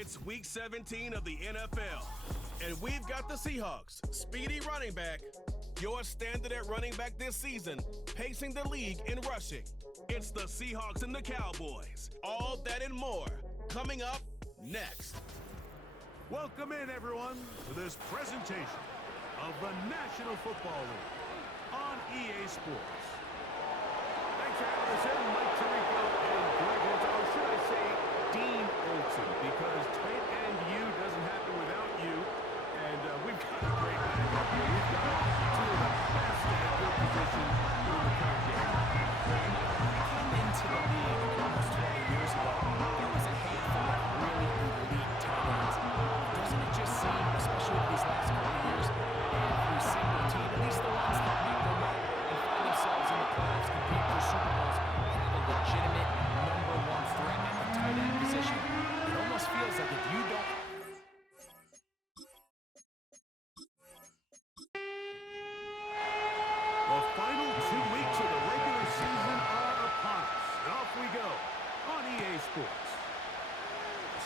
It's Week 17 of the NFL, and we've got the Seahawks, speedy running back, your standard at running back this season, pacing the league in rushing. It's the Seahawks and the Cowboys. All that and more coming up next. Welcome in, everyone, to this presentation of the National Football League on EA Sports. Thanks for having us in, Mike Tirico and Greg Olson. Or should I say Dean Olson, because tight end you doesn't happen without you. And we've got a great lineup here. We've got two of the best at their position in the current game. Came into the league almost 20 years ago. There was a handful of really elite tight ends. Doesn't it just seem, especially with these last couple of years, every single team, at least the ones that make the run and find themselves in the playoffs, compete for Super Bowls, have a legitimate number one threat at the tight end position. It almost feels like if you don't. The final 2 weeks of the regular season are upon us. And off we go on EA Sports.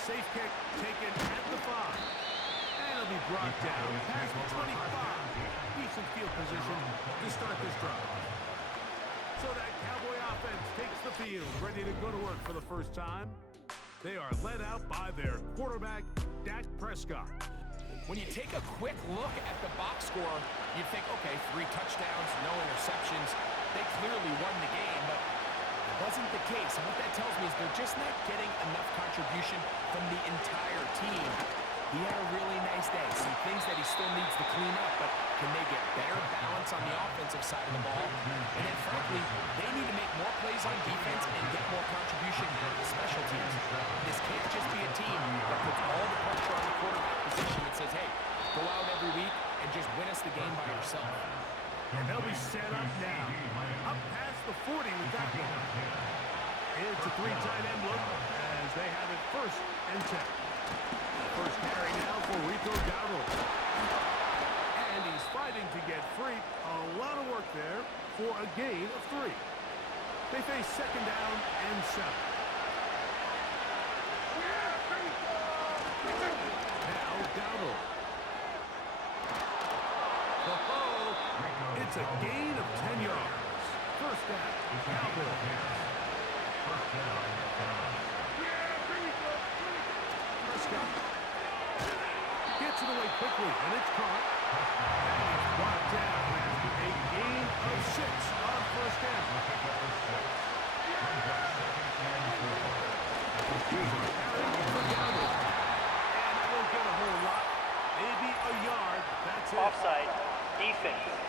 Safe kick taken at the 5. And it'll be brought down past the 25. Decent field position to start this drive. So that Cowboy offense takes the field, ready to go to work for the first time. They are led out by their quarterback, Dak Prescott. When you take a quick look at the box score, you'd think, okay, 3 touchdowns, no interceptions. They clearly won the game, but it wasn't the case. And what that tells me is they're just not getting enough contribution from the entire team. He had a really nice day. Some things that he still needs to clean up, but can they get better balance on the offensive side of the ball? And then, frankly, they need to make more plays on defense and get more contribution out of the special teams. This can't just be a team that puts all the pressure on the quarterback position and says, hey, go out every week and just win us the game by yourself. And they'll be set up now. Up past the 40 with that one. It's a 3 tight end look as they have it 1st and 10. First carry now for Rico Dowdle. And he's fighting to get free. A lot of work there for a gain of 3. They face 2nd down and 7. Now Dowdle. It's a gain of 10 yards. First down, Cowboys. Prescott gets it away quickly, and it's caught. And it's brought down after a gain of 6 on 1st down. Here's a carry for Dowdle. And it won't get a whole lot. Maybe a yard. That's it. Offside. Defense.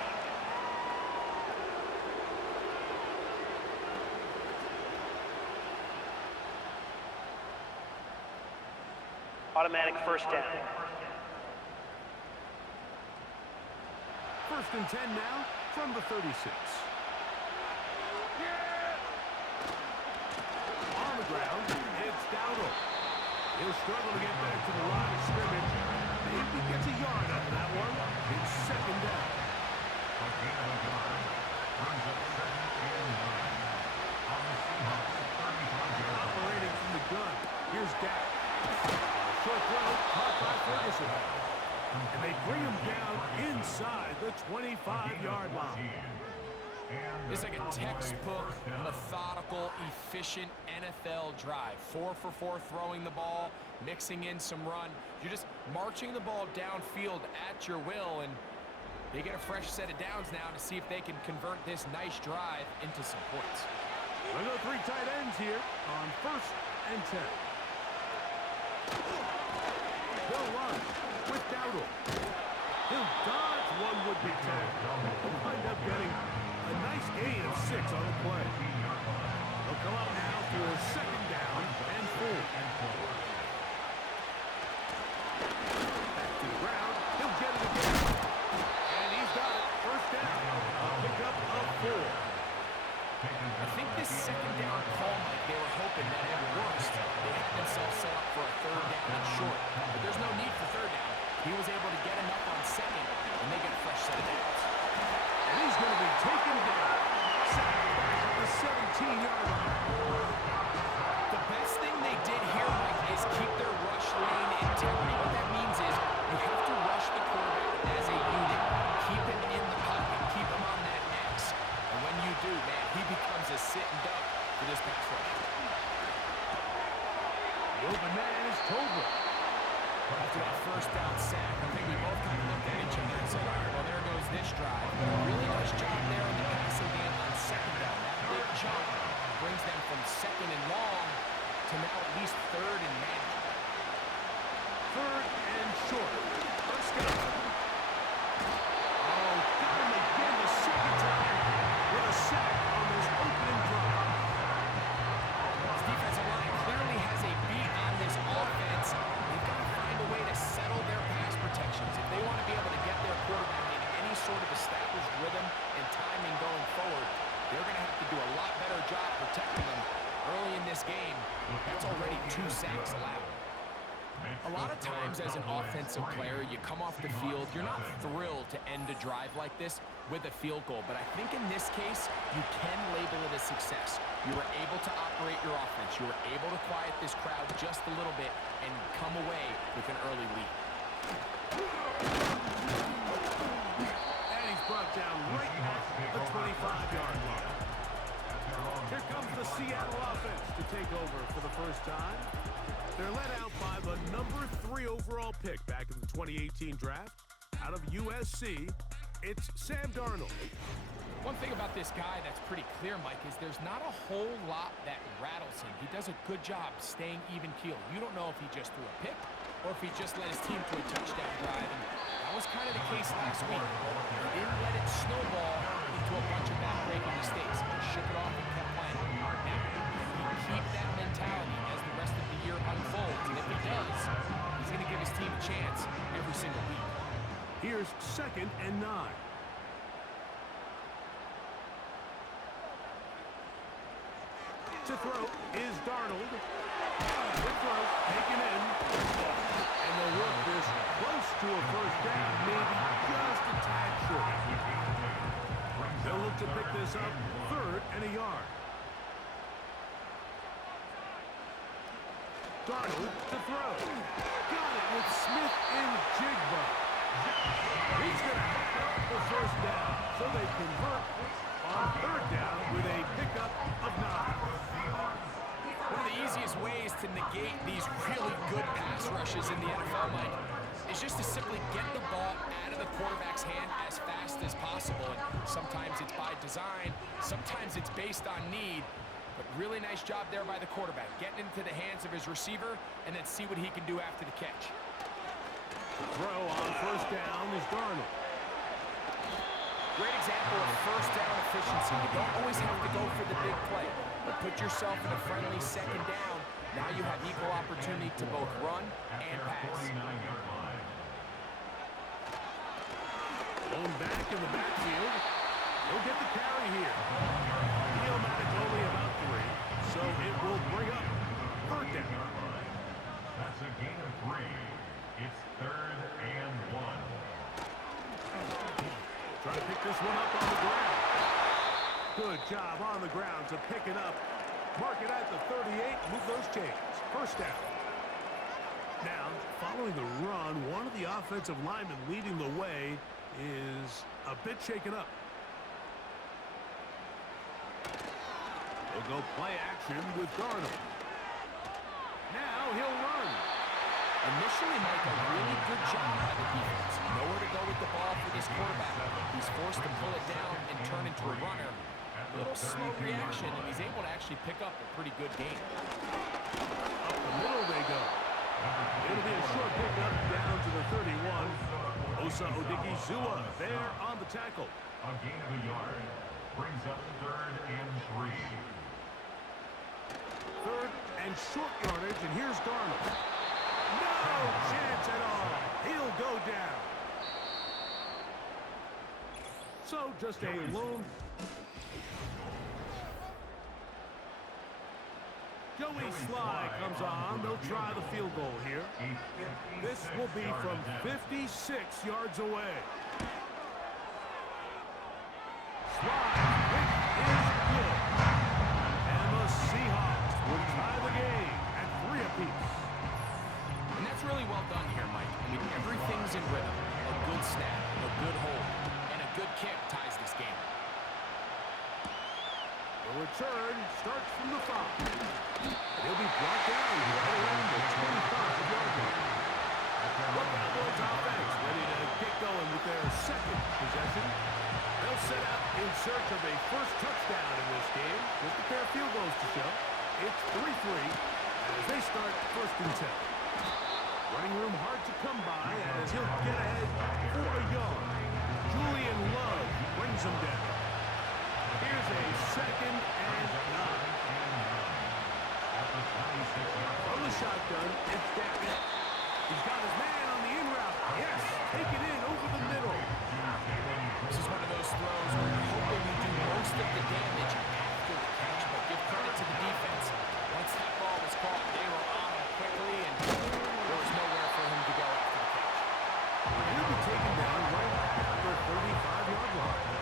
Automatic first down. 1st and 10 now from the 36. On the ground, it's Dowdle. He'll struggle to get back to the line of scrimmage. Maybe gets a yard out of that one. It's 2nd down. Operating from the gun. Here's Dak. Short throw, caught by Ferguson. And they bring him down inside the 25-yard line. It's like a textbook, methodical, efficient NFL drive. 4 for 4 throwing the ball, mixing in some run. You're just marching the ball downfield at your will, and they get a fresh set of downs now to see if they can convert this nice drive into some points. We go 3 tight ends here on 1st and 10. They'll run with Dowdle. He'll dodge one would-be tackle. He'll wind up getting a nice gain of 6 on the play. He'll come up now for 2nd down and 4. Back to the ground. He'll get it again. And he's got it. 1st down. A pickup of 4. I think this 2nd down call, Mike, they were hoping that at worst they had themselves set up for a 3rd down and short. But there's no need for 3rd down. He was able to get enough on 2nd, and they get a fresh set of downs. And he's going to be taken down. Sacked back at the 17-yard line. The best thing they did here, Mike, The open man is Tolbert. After that first down sack, I think we both kind of looked at each other and said, all right, well, there goes this drive. Really nice job there in the passing game on second down. That big jump brings them from second and long to now at least third and manageable. Third and short. Let's go. Oh, got him again the second time with a sack on this opening drive. This defensive line clearly has a beat on this offense. They've got to find a way to settle their pass protections. If they want to be able to get their quarterback in any sort of established rhythm and timing going forward, they're going to have to do a lot better job protecting them early in this game. That's already 2 sacks allowed. A lot of times as an offensive player, you come off the field, you're not thrilled to end a drive like this with a field goal. But I think in this case, you can label it a success. You were able to operate your offense. You were able to quiet this crowd just a little bit and come away with an early lead. And he's brought down right at the 25-yard line. Here comes the Seattle offense to take over for the first time. They're led out by the number 3 overall pick back in the 2018 draft. Out of USC, it's Sam Darnold. One thing about this guy that's pretty clear, Mike, is there's not a whole lot that rattles him. He does a good job staying even-keeled. You don't know if he just threw a pick or if he just led his team to a touchdown drive. And that was kind of the case last week. He didn't let it snowball into a bunch of back-breaking mistakes. He shook it off and kept playing. Now, keep that mentality as the rest of the year unfolds. And if he does, he's going to give his team a chance every single week. Here's 2nd and 9. To throw is Darnold. The throw taken in. And they'll work this close to a first down, maybe just a tad short. They'll look to pick this up 3rd and a yard. Darnold to throw. Got it with Smith in Jigba. He's going to pick up the first down. So they convert on 3rd down with a pickup of 9. One of the easiest ways to negate these really good pass rushes in the NFL, Mike, is just to simply get the ball out of the quarterback's hand as fast as possible. And sometimes it's by design, sometimes it's based on need. But really nice job there by the quarterback, getting into the hands of his receiver and then see what he can do after the catch. The throw on 1st down is Darnold. Great example of first down efficiency. You don't always have to go for the big play, but put yourself in a friendly 2nd down. Now you have equal opportunity to both run and pass. Going back in the backfield. He'll get the carry here. Neomatic only about 3, so it will bring up 3rd down. That's a gain of 3. It's 3rd and 1. Trying to pick this one up on the ground. Good job on the ground to pick it up. Mark it at the 38. Move those chains. First down. Now, following the run, one of the offensive linemen leading the way is a bit shaken up. They'll go play action with Darnold. Now he'll run. Initially, Mike, a really good job by the defense. Nowhere to go with the ball for this quarterback. He's forced to pull it down and turn into a runner. A little slow reaction, and he's able to actually pick up a pretty good gain. Up the middle they go. It'll be a short pickup down to the 31. Osa Odigizua there on the tackle. A gain of a yard. Brings up 3rd and 3. 3rd and short yardage, and here's Darnold. No chance at all. He'll go down. So just a lone. Joey Sly comes on. They'll try the field goal here. This will be from 56 yards away. Sly is good. And the Seahawks will tie the game at 3 apiece. And that's really well done here, Mike. I mean, everything's in rhythm. A good snap, a good hold, and a good kick ties this game. The return starts from the 5. He'll be brought down right around three as they start 1st and 10. Running room hard to come by as he'll get ahead for a yard. Julian Love brings him down. Here's a 2nd and 9. From the shotgun, it's Dackett. He's got his man on the in route. Yes, take it in over the middle. This is one of those throws where you're hoping you do most of the damage after the catch, but give credit to the defense. Once that ball was caught, they were on him quickly, and there was nowhere for him to go after the catch. He'll be taken down right at the 35-yard line.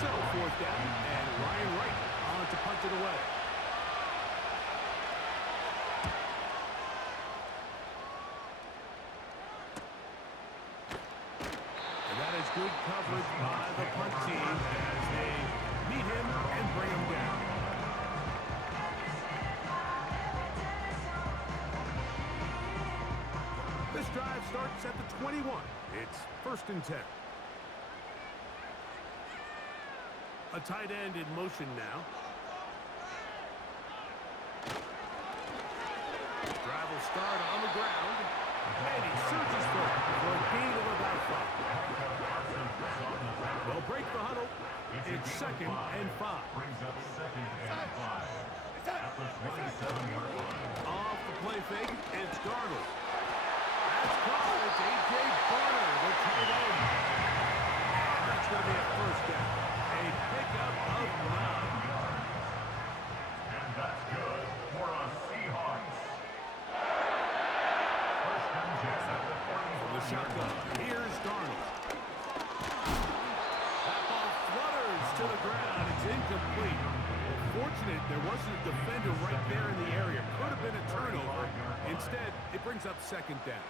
So 4th down, and Ryan Wright on to punt it away. And that is good coverage by the punt team as they meet him and bring him down. This drive starts at the 21. It's 1st and 10. A tight end in motion now. Drive will start on the ground. And he surges for a gain of about 5. They'll break the huddle. It's 2nd and 5. Brings up 2nd and 5. At the 27-yard line. Off the play fake, it's Darnold. That's caught. It's A.J. Barner, the tight end. And that's going to be a 1st down. A pickup of 9. And that's good for a Seahawks. 1st and 10 at the 40. From the shotgun, here's Darnold. That ball flutters to the ground. It's incomplete. Fortunate there wasn't a defender right there in the area. Could have been a turnover. Instead, it brings up 2nd down.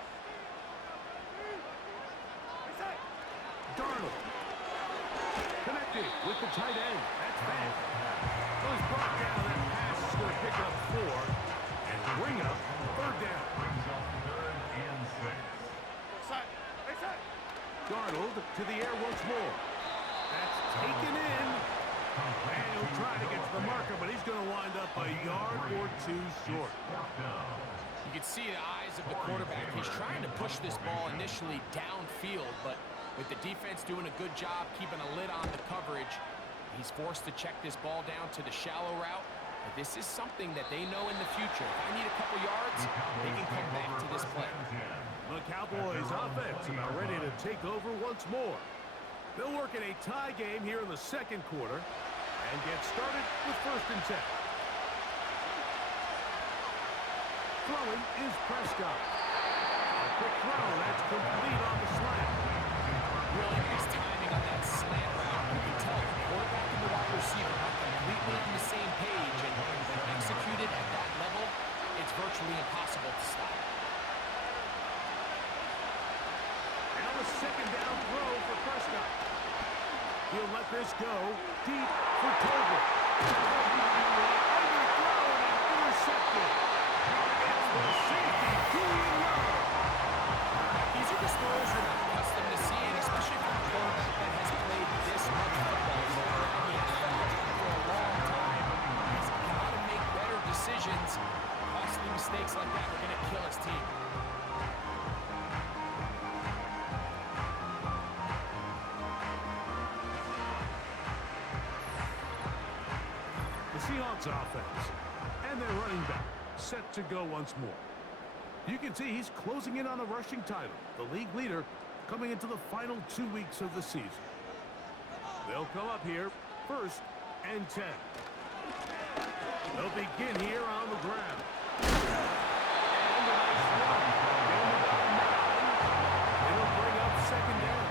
Darnold. Connected with the tight end. That's bad. So he's brought down. That pass is going to pick up 4 and bring up 3rd down. Brings up 3rd and 6. Darnold to the air once more. That's taken in. And he'll try to get to the marker, but he's going to wind up a yard or 2 short. You can see the eyes of the quarterback. He's trying to push this ball initially downfield, but with the defense doing a good job keeping a lid on the coverage, he's forced to check this ball down to the shallow route. But this is something that they know in the future. If I need a couple yards, they can come back to this play. The Cowboys offense about ready to take over once more. They'll work in a tie game here in the 2nd quarter and get started with 1st and 10. Throwing is Prescott. A quick throw, that's complete on the slant. Really nice timing on that slant route. You can tell the quarterback and the wide receiver are completely on the same page, and when executed at that level, it's virtually impossible to stop. Now a 2nd down throw for Prescott. He'll let this go deep for Tolbert. Underthrown and intercepted. It's the safety, Julian Love. These are the throws you're not accustomed to seeing, especially from a quarterback that has played this much football for the NFL for a long time. He's got to make better decisions. Costly mistakes like that are going to kill his team. Seahawks offense and their running back set to go once more. You can see he's closing in on a rushing title, the league leader coming into the final 2 weeks of the season. They'll come up here 1st and 10. They'll begin here on the ground. And a nice run. Down about 9. It'll bring up 2nd down.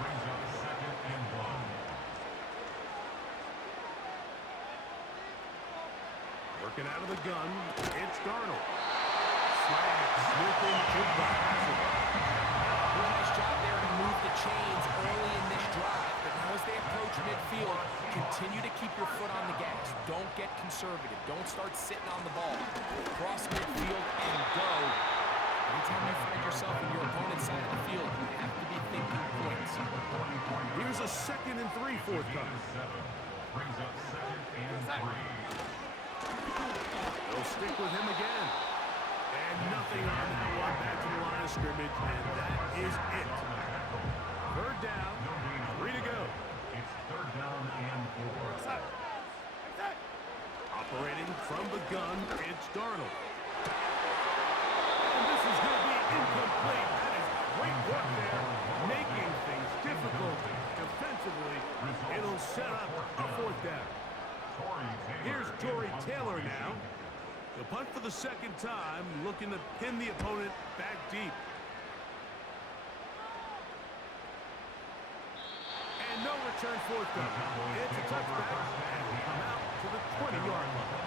Brings up 2nd and 1. Working out of the gun, it's Darnold. Slag sniffing goodbye. Doing a nice job there to move the chains early in this drive, but now as they approach midfield, continue to keep your foot on the gas. Don't get conservative. Don't start sitting on the ball. Cross midfield and go. Anytime you find yourself in your opponent's side of the field, you have to be thinking points. Here's a 2nd and 3 forthcoming. Brings up 2nd and 3. They'll stick with him again. And nothing on that one. Back to the line of scrimmage, and that is it. 3rd down, 3 to go. It's 3rd down and 4. Operating from the gun, it's Darnold. And this is going to be incomplete. That is great work there, making things difficult defensively. It'll set up a 4th down. Here's Torrey Taylor now. The punt for the 2nd time, looking to pin the opponent back deep. And no return forthcoming. It's a touchback, and we come out to the 20-yard line.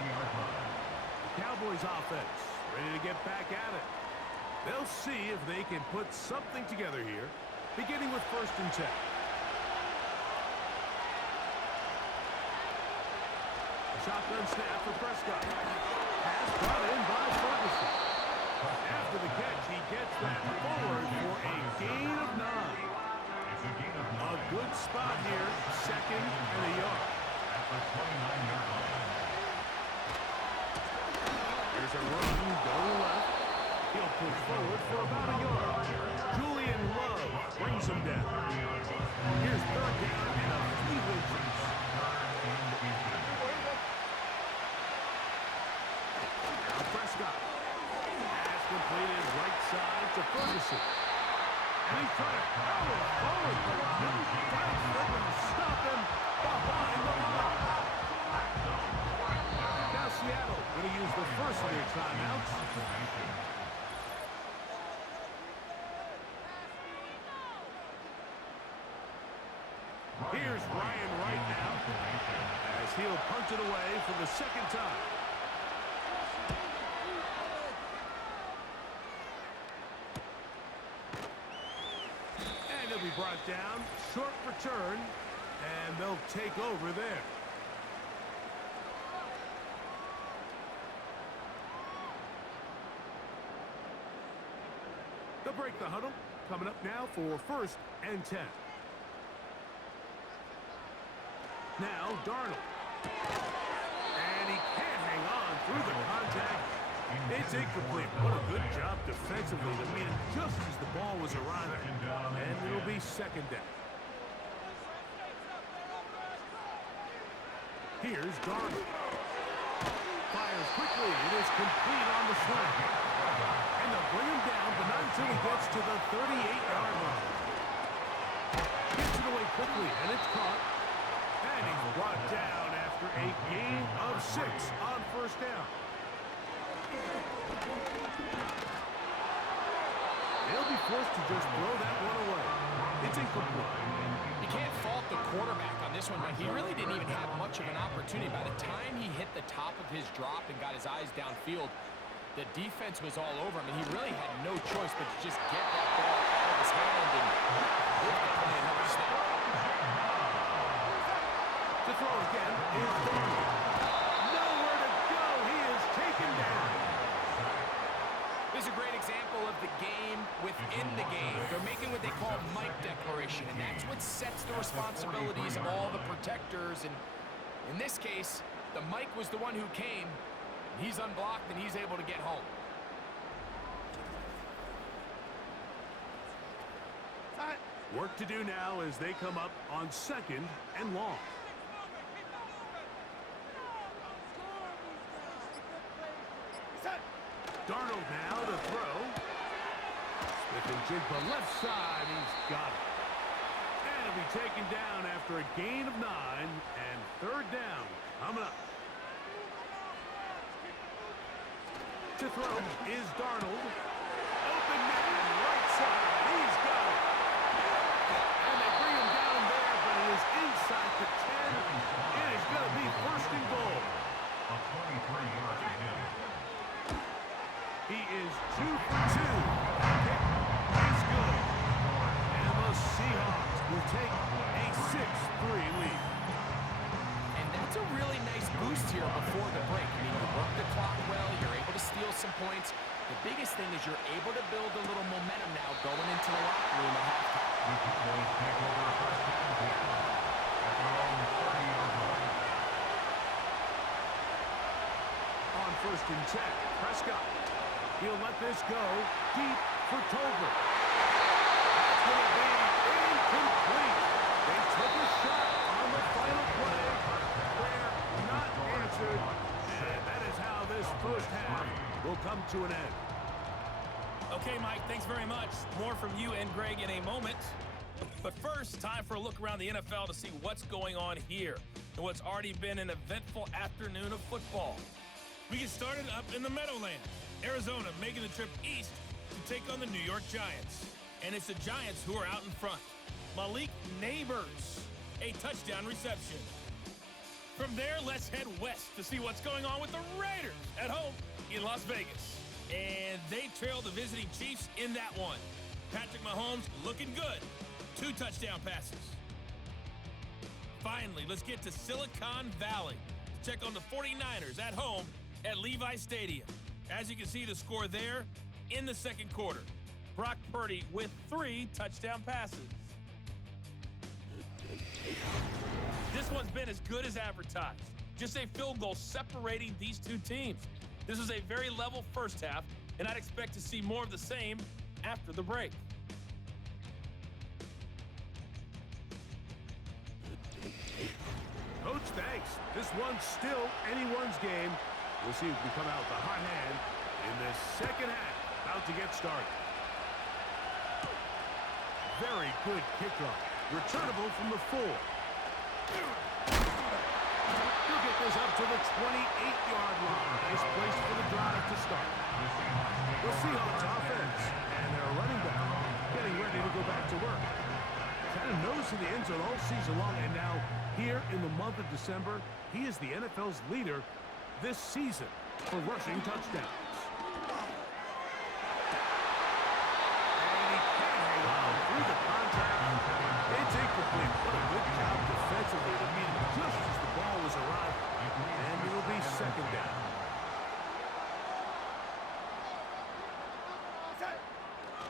The Cowboys offense ready to get back at it. They'll see if they can put something together here, beginning with 1st and 10. Shotgun snap for Prescott. Pass brought in by Ferguson. After the catch, he gets that forward for a gain of 9. A good spot here, 2nd and a yard. At the 29-yard line. Here's a run going left. He'll push forward for about a yard. Julian Love brings him down. Here's 3rd down and a few inches. Prescott. Pass completed right side to Ferguson. And he's trying to power forward, but no defense able to stop him behind the line. Now Seattle going to use the first of their timeouts. Here's Ryan right now as he'll punt it away for the 2nd time. Be brought down, short return, and they'll take over there. They'll break the huddle, coming up now for 1st and 10. Now Darnold. And he can't hang on through the contact. It's incomplete. What a good job defensively to meet him just as the ball was arriving. And it'll be 2nd down. Here's Darnold. Fires quickly. It is complete on the swing. And they'll bring him down, but not until he gets to the 38-yard line. Gets it away quickly, and it's caught. And he's brought down after a gain of 6 on 1st down. They'll be forced to just throw that one away. It's incomplete. You can't fault the quarterback on this one, but he really didn't even have much of an opportunity. By the time he hit the top of his drop and got his eyes downfield, the defense was all over him, and he really had no choice but to just get that ball out of his hand and live to play another snap. To throw again is Darnold. Nowhere to go. He is taken down. This is a great example of the game within the game. They're making what they call mic declaration, and that's what sets the responsibilities of all the protectors. And in this case, the mic was the one who came. He's unblocked, and he's able to get home. Work to do now as they come up on 2nd and long. Darnold now to throw. Smith and Jigba left side. He's got it. And he'll be taken down after a gain of 9 and 3rd down coming up. To throw is Darnold. Open man, right side. He's got it. And they bring him down there, but it is inside the 10. And it's going to be 1st and goal. A 23-yard hit. He is 2 for 2. Kick is good. And the Seahawks will take a 6-3 lead. And that's a really nice boost here before the break. I mean, you biggest thing is you're able to build a little momentum now going into the locker room at halftime. The Cowboys take over first and 10 at their own 30-yard line. On first and 10, Prescott. He'll let this go deep for Tolbert. That's going to be incomplete. They took a shot on the final play. Prayer not answered. And that is how this first half will come to an end. Okay, Mike, thanks very much. More from you and Greg in a moment. But first, time for a look around the NFL to see what's going on here and what's already been an eventful afternoon of football. We get started up in the Meadowlands. Arizona making the trip east to take on the New York Giants. And it's the Giants who are out in front. Malik Neighbors, a touchdown reception. From there, let's head west to see what's going on with the Raiders at home in Las Vegas. And they trail the visiting Chiefs in that one. Patrick Mahomes looking good. 2 touchdown passes. Finally, let's get to Silicon Valley to check on the 49ers at home at Levi Stadium. As you can see, the score there in the second quarter. Brock Purdy with 3 touchdown passes. This one's been as good as advertised. Just a field goal separating these two teams. This was a very level first half, and I'd expect to see more of the same after the break. Coach, thanks. This one's still anyone's game. We'll see who can come out with a hot hand in this second half. About to get started. Very good kickoff. Returnable from the 4. He'll get this up to the 28-yard line. Nice place for the drive to start. The Seahawks offense and their running back getting ready to go back to work. Kind of nose to the end zone all season long, and now here in the month of December, he is the NFL's leader this season for rushing touchdowns. And he can't hang on through the contact. It's incomplete. What a good job defensively to meet him just as the ball was arriving. And it'll be second down.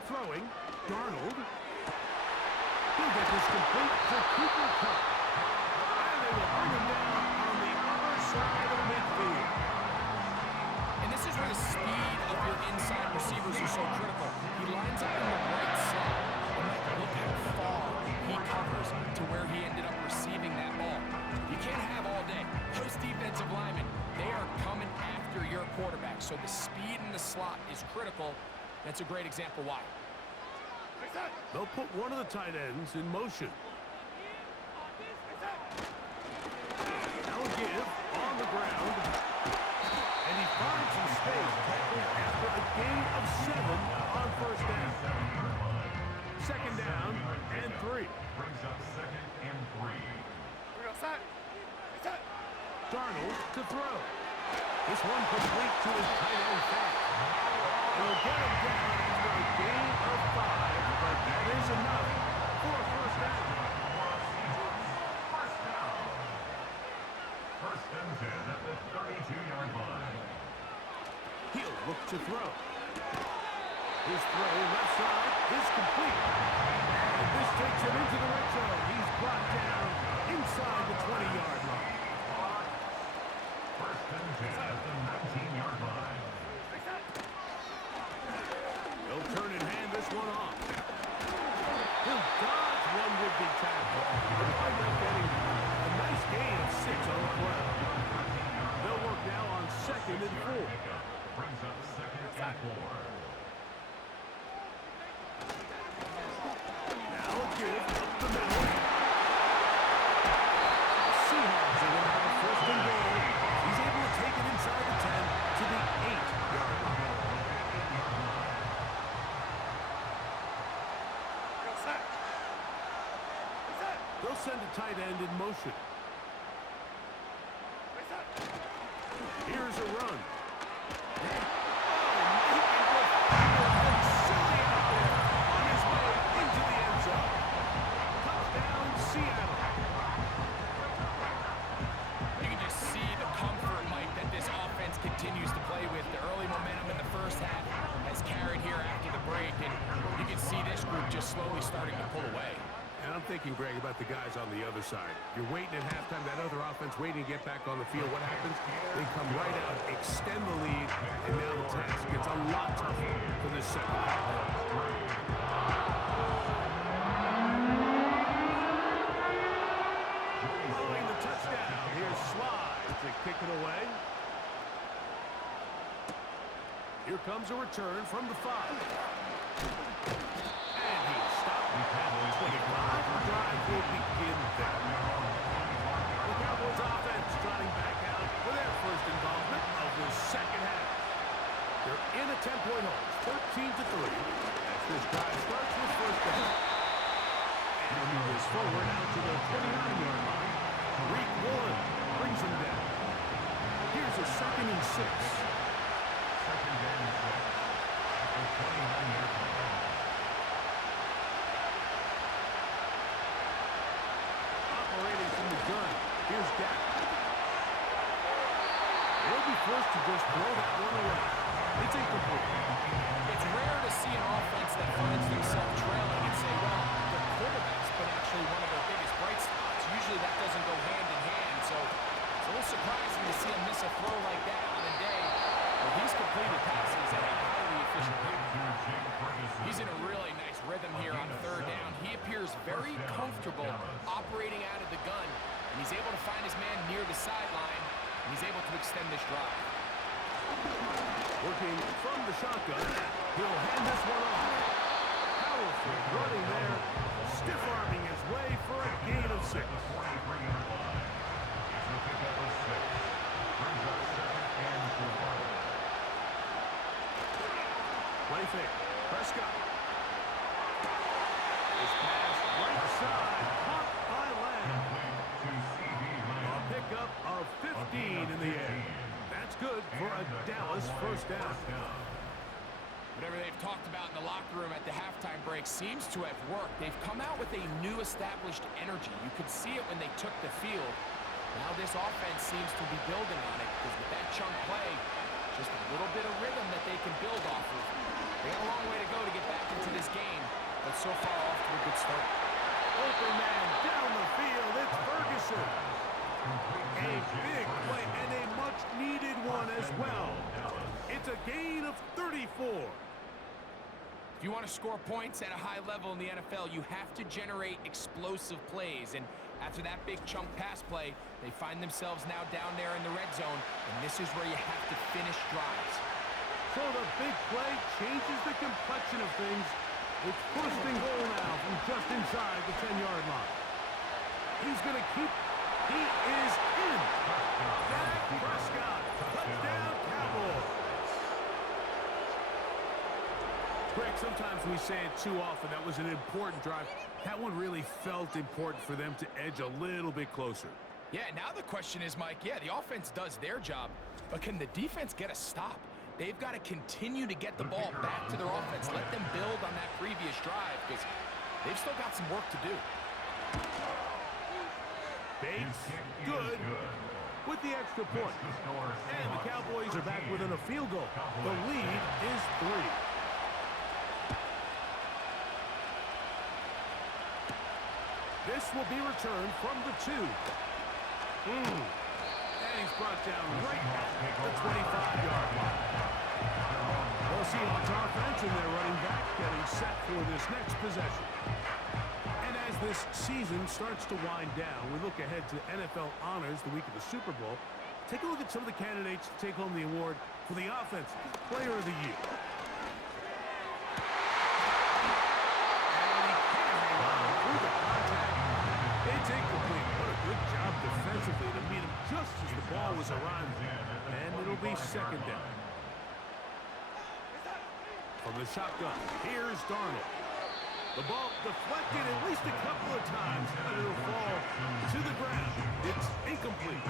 Throwing, Darnold. He'll get this complete to Cooper Kupp. And they will bring him down on the other side of midfield. And this is where the speed of your inside receivers are so critical. He lines up in the right slot. And look how far he covers to where he ended up receiving that ball. You can't have all day. Those defensive linemen, they are coming after your quarterback. So the speed in the slot is critical. That's a great example why. They'll put one of the tight ends in motion. Now a give on the ground. And he finds some space after a gain of 7 on first down. Second down and 3. Brings up second and 3. Darnold to throw. This one complete to his tight end Fat. He'll get him down after a gain of 5, but that is enough for a first down. First down. First and 10 at the 32-yard line. He'll look to throw. His throw left side is complete. And this takes him into the red zone. He's brought down inside the 20-yard line. First and 10 at the 19-yard line. He'll turn and hand this one off. He'll dodge one would-be tackle. And wind up getting a nice gain of 6 on the play. They'll work now on second and 4. Brings up second and 4. Now a give up the middle. Seahawks are going to have a first and goal. He's able to take it inside the 10 to the 8-yard line. They'll send a tight end in motion. Here's a run. You can just see the comfort, Mike, that this offense continues to play with. The early momentum in the first half has just slowly starting to pull away. And I'm thinking, Greg, about the guys on the other side. You're waiting at halftime, that other offense waiting to get back on the field. What happens? They come right out, extend the lead, and now the task gets a lot tougher for this second half. Following the touchdown, here's Slide to kick it away. Here comes a return from the 5. And he's stopped at the 25. The drive will begin there. The Cowboys offense trotting back out for their first involvement of the second half. They're in a 10-point hole, 13-3. As this drive starts with first down. And he moves forward out to the 29-yard line. Reed Woolen brings him down. Here's a 2nd and 6. Second and 6. At the 29-yard line. Operating from the gun. Here's Dak. They'll be forced to just throw that one away. It's incomplete. It's rare to see an offense that finds themselves trailing and say, well, the quarterback's been actually one of their biggest bright spots. Usually that doesn't go hand in hand, so it's a little surprising to see him miss a throw like that on a day where he's completed passes at a highly efficient rate. He's in a really nice rhythm here on 3rd down. He appears very comfortable operating out of the gun, and he's able to find his man near the sideline, and he's able to extend this drive. Working from the shotgun, he'll hand this one off. Powerful running there, stiff-arming his way for a gain of 6. It's a pickup of 6. Brings up 2nd and 4. Play fake. Prescott. His pass right side, caught by Lamb. To C.D. A pickup of 15 in the air. That's good for a Dallas first down. Whatever they've talked about in the locker room at the halftime break seems to have worked. They've come out with a new established energy. You could see it when they took the field. Now this offense seems to be building on it because with that chunk play, just a little bit of rhythm that they can build off of. They got a long way to go to get back into this game, but so far off to a good start. Open man down the field. It's Ferguson. A big play and a much-needed one as well. It's a gain of 34. If you want to score points at a high level in the NFL, you have to generate explosive plays. And after that big chunk pass play, they find themselves now down there in the red zone, and this is where you have to finish drives. So the big play changes the complexion of things. It's 1st and goal now from just inside the 10-yard line. He's going to keep. He is in. Dak Prescott. Touchdown, Cowboys. Greg, sometimes we say it too often. That was an important drive. That one really felt important for them to edge a little bit closer. Yeah, now the question is, Mike, yeah, the offense does their job, but can the defense get a stop? They've got to continue to get the ball back to their offense. Let them build on that previous drive because they've still got some work to do. Bates, good, with the extra point. And the Cowboys are back within a field goal. The lead is 3. This will be returned from the 2. And he's brought down right at the 25-yard line. Well, Seahawks offense and their running back getting set for this next possession. And as this season starts to wind down, we look ahead to NFL honors the week of the Super Bowl. Take a look at some of the candidates to take home the award for the Offensive Player of the Year. And he can't hang on through the contact. It's incomplete. What a good job defensively to meet him just as the ball was arriving. And it'll be 2nd down. From the shotgun, here's Darnold. The ball deflected at least a couple of times, and it'll fall to the ground. It's incomplete.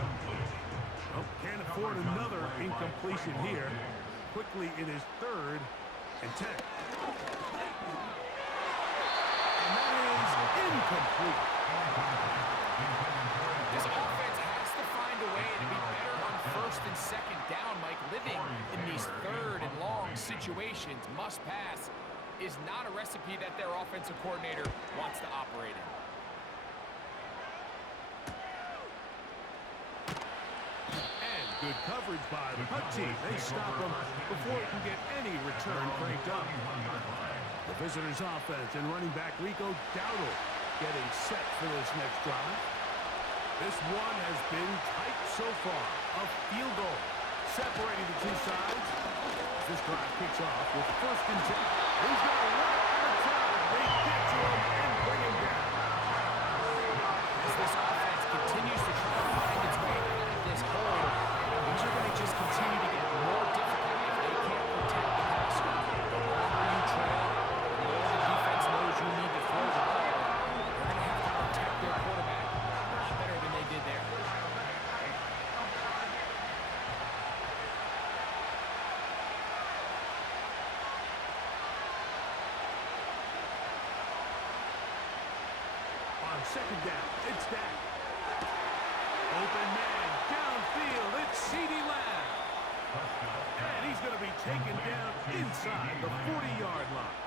Oh, can't afford another incompletion here. Quickly, it is 3rd and 10. And that is incomplete. This offense has to find a way to be better on 1st and 2nd down, Mike. Living in these 3rd and long situations, must pass. is not a recipe that their offensive coordinator wants to operate in. And good coverage by the punt team. They stop him before he can get any return cranked up. The visitors' offense and running back Rico Dowdle getting set for this next drive. This one has been tight so far. A field goal separating the two sides. This drive kicks off with 1st and 10. He's got a run out of time. They get to him and bring him down. As this offense continues to try to find its way out of this hole, these are going to just continue to get more difficult if they can't protect the passer. The longer you trail, the more the defense knows you need to throw the ball. They're going to have to protect their quarterback a lot better than they did there. On 2nd down, it's Dak. Open man, downfield, it's CeeDee Lamb. And he's going to be taken down inside the 40-yard line.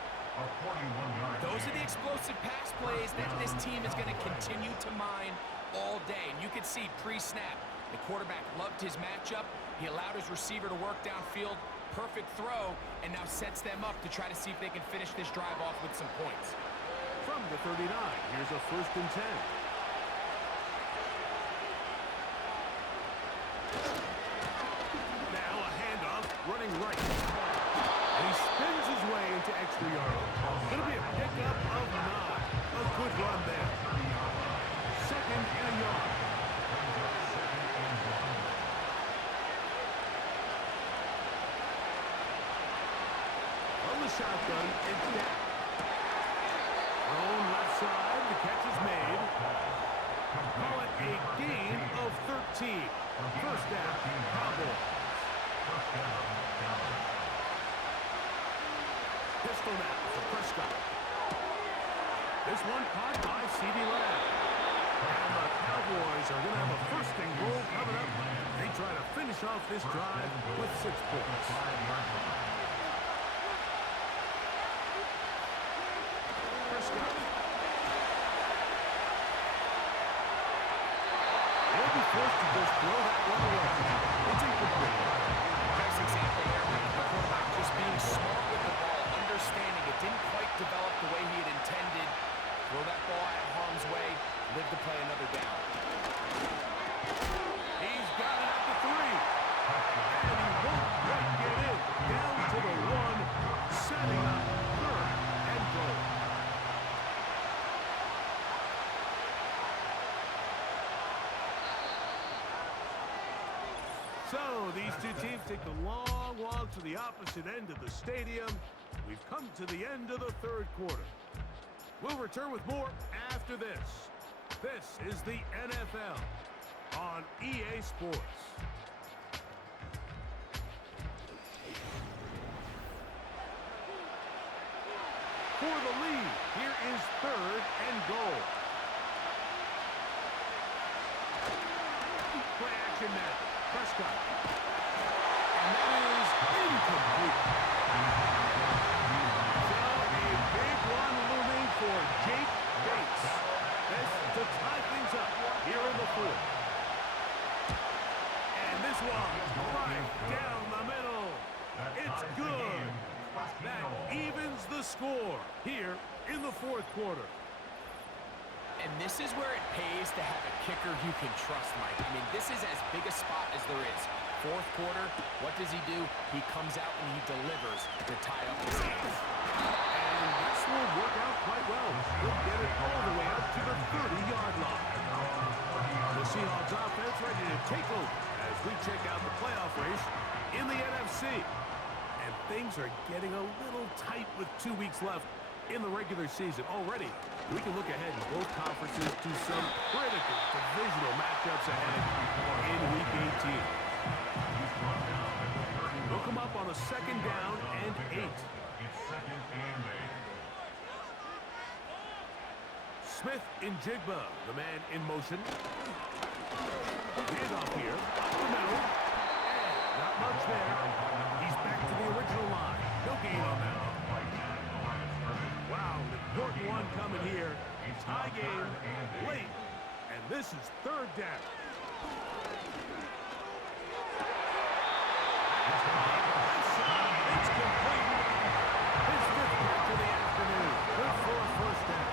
Those are the explosive pass plays that this team is going to continue to mine all day. And you can see pre-snap, the quarterback loved his matchup. He allowed his receiver to work downfield. Perfect throw, and now sets them up to try to see if they can finish this drive off with some points. From the 39, here's a 1st and 10. Now a handoff, running right. And he spins his way into extra yards. Going to be a pickup of 9. A good run there. 2nd and a yard. On the shotgun, it's Dak. Thrown left side, the catch is made. Call it a gain of 13. 1st down, Cowboys. Pistol now for Prescott. This one caught by CeeDee Lamb. And the Cowboys are going to have a 1st and goal coming up. They try to finish off this drive with 6 points. Prescott. They'll be forced to just throw that one away. It's incomplete. Nice example there. The quarterback just being smart with the ball, understanding it didn't quite develop the way he had intended. Throw that ball out of harm's way, live to play another down. He's got it at the 3. And he won't quite get in. Down to the 1, setting up 3rd and goal. So these two teams take the long walk to the opposite end of the stadium. We've come to the end of the 3rd quarter. We'll return with more after this. This is the NFL on EA Sports. For the lead, here is 3rd and goal. Play action now. Prescott. And that is incomplete. So a big one looming for Jake Bates. This to tie things up here in the 4th. And this one right down the middle. It's good. That evens the score here in the 4th quarter. And this is where it pays to have a kicker you can trust, Mike. I mean, this is as big a spot as there is. 4th quarter, what does he do? He comes out and he delivers to tie up his hands. And this will work out quite well. He'll get it all the way up to the 30-yard line. The Seahawks offense ready to take over as we check out the playoff race in the NFC. And things are getting a little tight with 2 weeks left in the regular season. Already, we can look ahead in both conferences to some critical divisional matchups ahead in Week 18. We'll come up on a 2nd down and 8. It's 2nd and 8. Smith in Jigba, the man in motion. Handoff here, up the middle. And not much there. He's back to the original line. No gain on that. Wow, an important one coming here. Tie game, late, and this is third down. It's complete. His fifth catch of the afternoon. Good for a first down.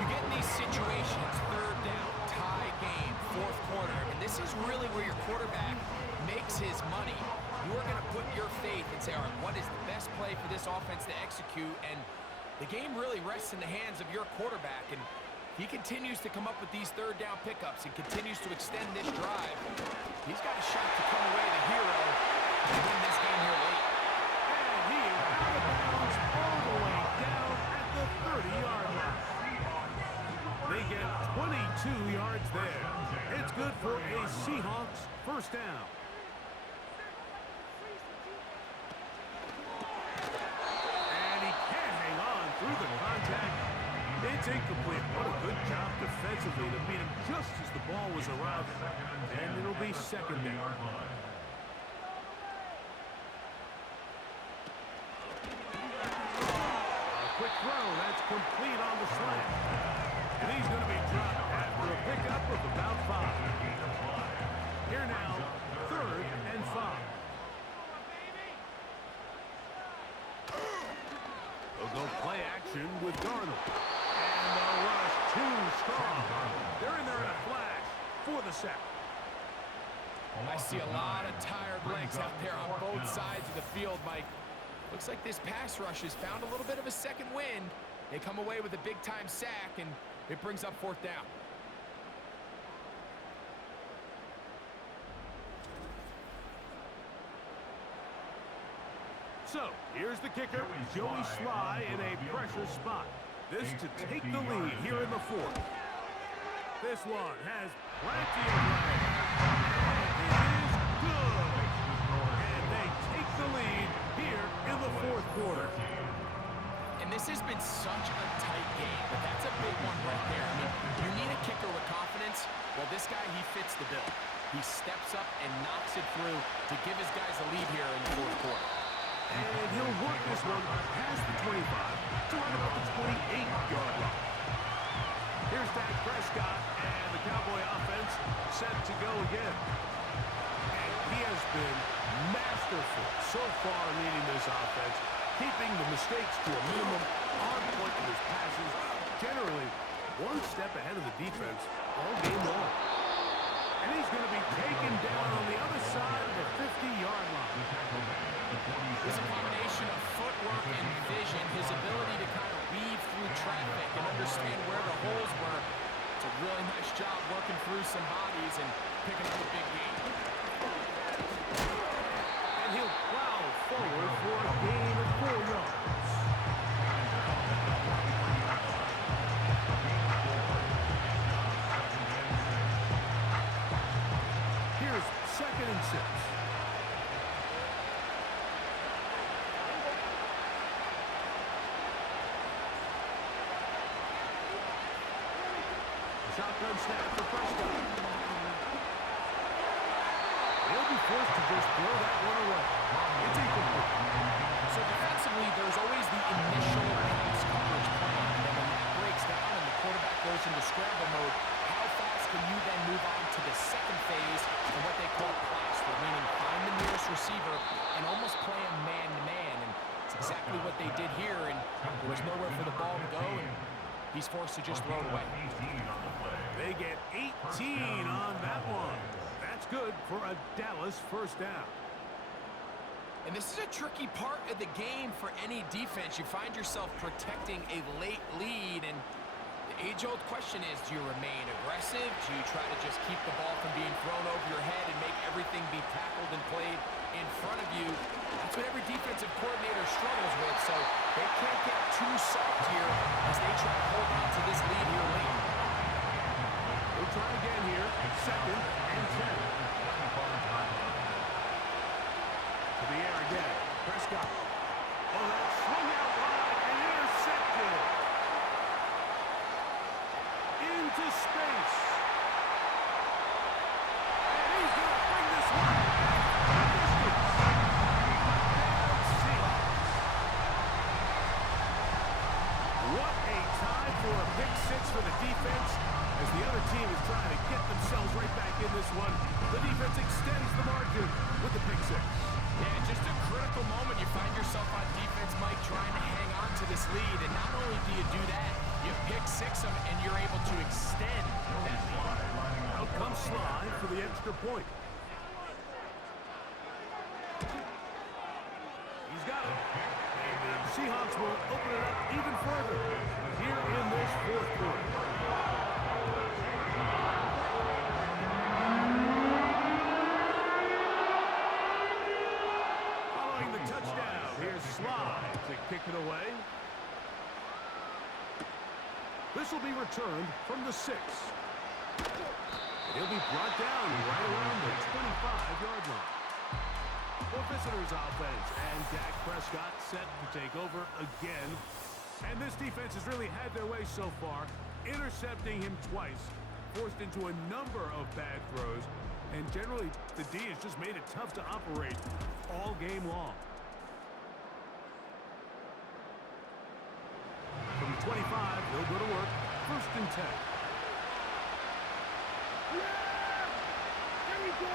You get in these situations, third down, tie game, fourth quarter, and this is really where your quarterback makes his money. You are going to put your faith and say, all right, what is the best play for this offense to execute? And the game really rests in the hands of your quarterback, and he continues to come up with these third down pickups and continues to extend this drive. He's got a shot to come away the hero and win this game here late. And he is out of bounds all the way down at the 30-yard line. They get 22 yards there. It's good for a Seahawks first down. And he can't hang on through the contact. It's incomplete. What a good job defensively to beat him just as the ball was arriving. And it'll be second down. A quick throw. That's complete on the slant. And he's going to be dropped after a pickup of about 5. Here now, third and 5. They'll go play action with Darnold. And the rush too strong. They're in there in a flash for the sack. I see a lot of tired legs out there on both sides of the field, Mike. Looks like this pass rush has found a little bit of a second wind. They come away with a big-time sack, and it brings up fourth down. So, here's the kicker, Joey Sly in a pressure spot. This to take the lead here in the fourth. This one has plenty of legs. And it is good. And they take the lead here in the fourth quarter. And this has been such a tight game, but that's a big one right there. I mean, you need a kicker with confidence. Well, this guy, he fits the bill. He steps up and knocks it through to give his guys a lead here in the fourth quarter. And he'll work this one past the 25 to right about the 28-yard line. Here's Dak Prescott, and the Cowboy offense set to go again. And he has been masterful so far leading this offense, keeping the mistakes to a minimum, on point with his passes, generally one step ahead of the defense all game long. And he's going to be taken down on the other side of the 50-yard line. It's a combination of footwork and vision, his ability to kind of weave through traffic and understand where the holes were. It's a really nice job working through some bodies and picking up a big game. And he'll plow forward for a gain of 4 yards. Here's second and 6. Shotgun snap for Prescott. He'll be forced to just throw that one away. It's incomplete. So defensively, there's always the initial pass coverage plan. And then when that breaks down and the quarterback goes into scramble mode, how fast can you then move on to the second phase and what they call plaster, meaning find the nearest receiver and almost play a man-to-man. And it's exactly what they did here, and there was nowhere for the ball to go, and he's forced to just throw it away. They get 18 on that one. That's good for a Dallas first down. And this is a tricky part of the game for any defense. You find yourself protecting a late lead, and the age-old question is, do you remain aggressive? Do you try to just keep the ball from being thrown over your head and make everything be tackled and played in front of you? That's what every defensive coordinator struggles with, so they can't get too soft here as they try to hold on to this lead here late. We'll try again here, second and 10. To the air again, Prescott. Oh, that swung out wide and intercepted. Into space. And he's going to bring this one the distance. And Seahawks What a time for a pick six for the defense. As the other team is trying to get themselves right back in this one, the defense extends the margin with the pick six. Yeah, just a critical moment. You find yourself on defense, Mike, trying to hang on to this lead. And not only do you do that, you pick six them, and you're able to extend that lead. Out comes Slide for the extra point. He's got it. And the Seahawks will open it up even further here in this fourth quarter. Following the touchdown, here's Slide to kick it away. This will be returned from the 6. He'll be brought down right around the 25-yard line. For visitors offense, and Dak Prescott set to take over again. And this defense has really had their way so far, intercepting him twice, forced into a number of bad throws, and generally the D has just made it tough to operate all game long. From the 25, he'll go to work. 1st and 10. Yeah! Here we go!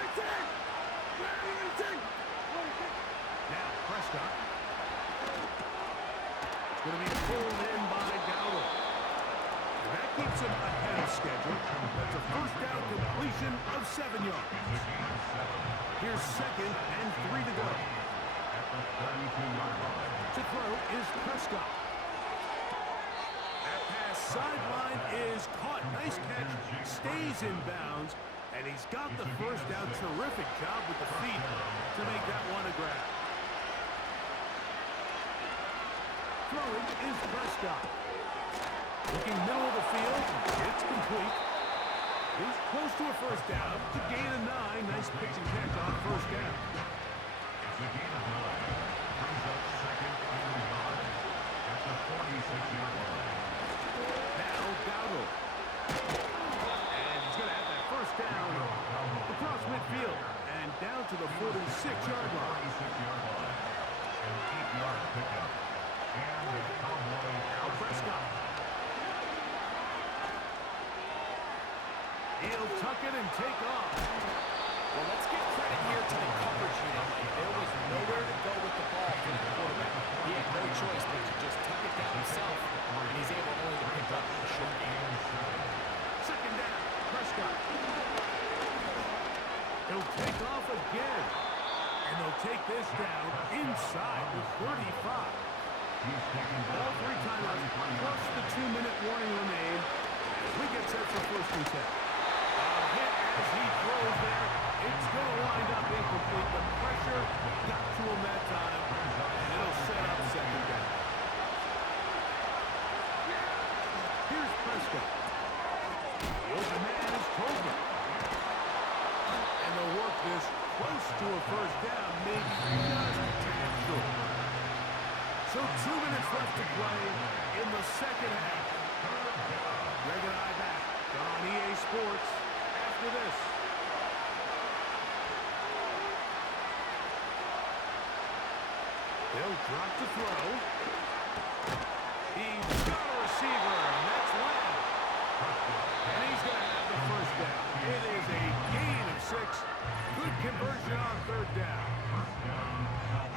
It's it! Now, Prescott. It's going to be pulled in by Dowdle. And that keeps him ahead of schedule. That's a first down completion of 7 yards. Here's 2nd and 3 to go. At the 32-yard line. To throw is Prescott. That pass sideline is caught. Nice catch. Stays in bounds. And he's got the first down. Terrific job with the feet to make that one a grab. Throwing is Prescott. Looking middle of the field. It's complete. He's close to a first down. To gain a 9. Nice pitch and catch on first down. It's a gain of 9. Brings up 2nd and 9 at the 46-yard line. Now Dowdle. First down across midfield and down to the 46-yard line. 46-yard line. An 8-yard pickup. And the Cowboys. Now Prescott. He'll tuck it and take off. Well, let's give credit here to the coverage unit. There was nowhere to go with the ball for the quarterback. He had no choice but to just tuck it down himself, and he's able only to pick up a short gain. 2nd down, Prescott. He'll take off again. And they'll take this down inside the 35. All 3 timeouts plus the 2-minute warning remain as we get set for 1st and 10. A hit as he throws there. It's going to wind up incomplete. The pressure got to him that time. And it'll set up 2nd down. Here's Prescott. The open man is Tolbert. And they'll work this close to a first down, maybe just a tad short. So 2 minutes left to play in the 2nd half. Greg and I back on EA Sports after this. They'll drop to throw. He's got a receiver, and that's Lamb. And he's going to have the first down. It is a gain of 6. Good conversion on 3rd down.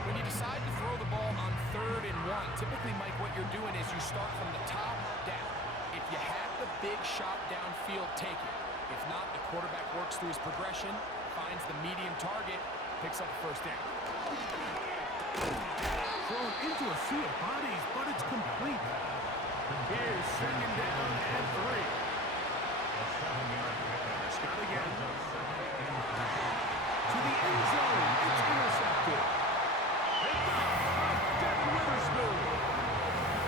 When you decide to throw the ball on 3rd and 1, typically, Mike, what you're doing is you start from the top down. If you have the big shot downfield, take it. If not, the quarterback works through his progression, finds the medium target, picks up the first down. Thrown into a sea of bodies, but it's complete. Here's 2nd down and 3. Prescott again. To the end zone. It's intercepted. Picked up by Devin Witherspoon.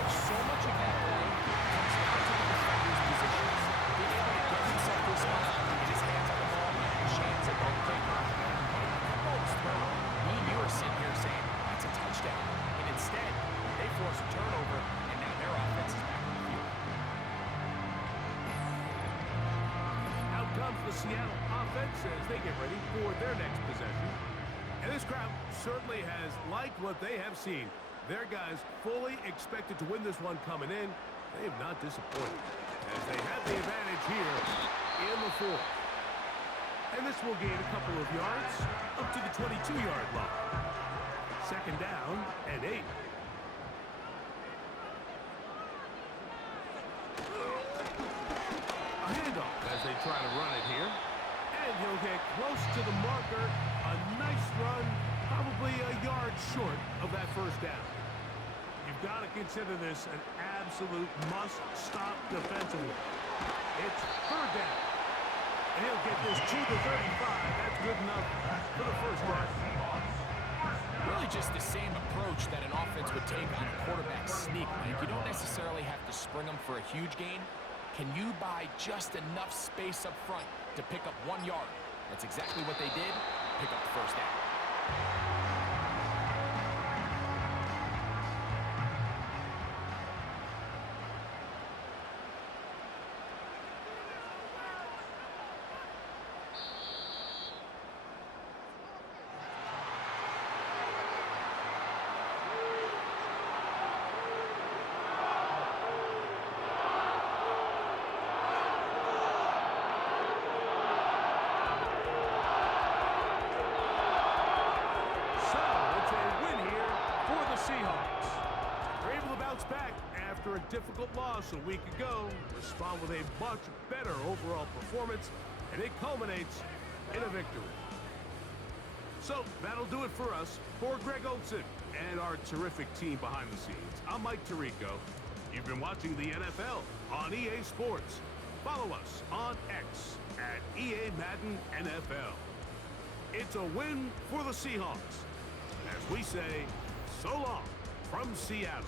So much of that play comes down to the defender's positions. Being able to get himself to a spot, get his hands on the ball, and have a chance at both takeoff. Ball's thrown. Me and you are sitting here saying, that's a touchdown. And instead, they force a turnover, and now their offense is back on the field. Out comes the Seattle offense as they get ready for their next possession. And this crowd certainly has liked what they have seen. Their guys fully expected to win this one coming in. They have not disappointed, as they have the advantage here in the fourth. And this will gain a couple of yards up to the 22-yard line. Second down and 8. A handoff as they try to run it here. And he'll get close to the marker. A nice run, probably a yard short of that first down. You've got to consider this an absolute must-stop defensively. It's third down. And he'll get this to the 35. That's good enough for the first down. Really just the same approach that an offense would take on a quarterback sneak. Like, you don't necessarily have to spring them for a huge gain. Can you buy just enough space up front to pick up 1 yard? That's exactly what they did. Pick up the first down. After a difficult loss a week ago, respond with a much better overall performance, and it culminates in a victory. So that'll do it for us. For Greg Olsen and our terrific team behind the scenes, I'm Mike Tirico. You've been watching the NFL on EA Sports. Follow us on X at EA Madden NFL. It's a win for the Seahawks. As we say, so long from Seattle.